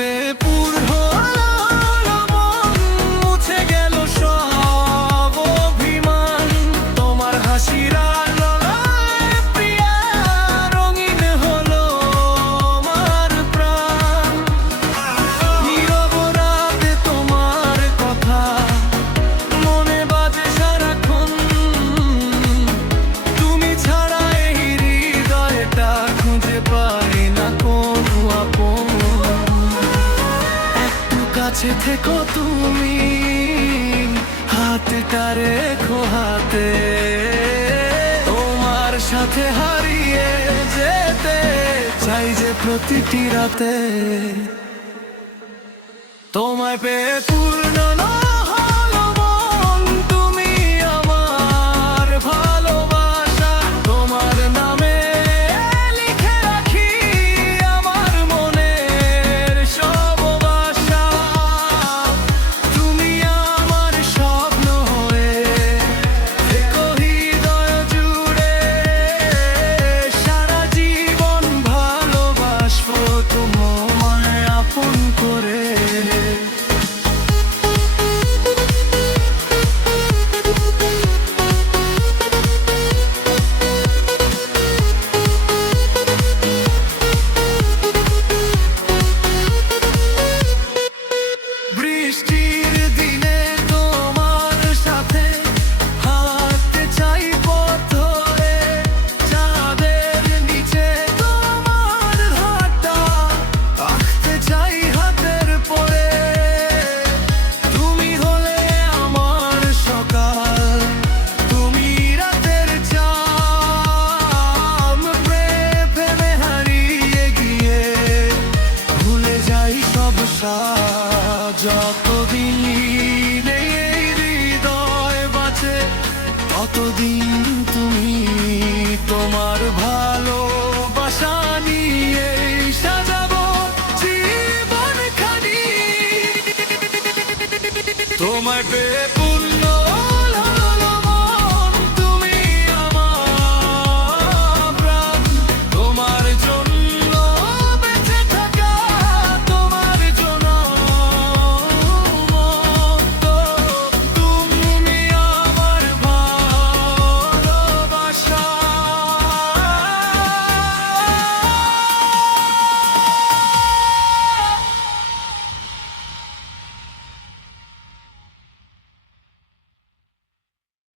পেয়ে পূর্ণ হলো মন, মুছে গেল সব অভিমান। তোমার হাসির আলোয় প্রিয়া রঙিন হলো আমার প্রাণ। নীরব রাতে তোমার কথা মনে বাজে সারাক্ষণ। তুমি ছাড়া এই হৃদয়টা খুঁজে পাই না কোনো আপন। একটু কাছে থেকো তুমি, হাতটা রেখো হাতে, তোমার সাথে হারিয়ে যেতে চাই যে প্রতিটি রাতে। তোমায় পেয়ে পূর্ণ হলো মন, তুমি আমার ভালোবাসা। তোমার নামে লিখে রাখি আমার মনের সব বাসা। তুমি আমার স্বপ্ন হয়ে থেকো হৃদয় জুড়ে, সারা জীবন ভালোবাসবো তোমায় আপন করে। বৃষ্টির দিনে তোমার সাথে হাঁটতে চাই পথ ধরে, চাঁদের নিচে তোমার হাতটা আঁকতে চাই হাতের পরে। তুমি হলে আমার সকাল, তুমি রাতের চাঁদ। প্রেমে হারিয়ে গিয়ে ভুলে যাই সব সাজ। যতদিন এই হৃদয় বাঁচে ততদিন তুমি তোমার ভালোবাসা নিয়ে সাজাবো জীবনখানি। তোমায় পেয়ে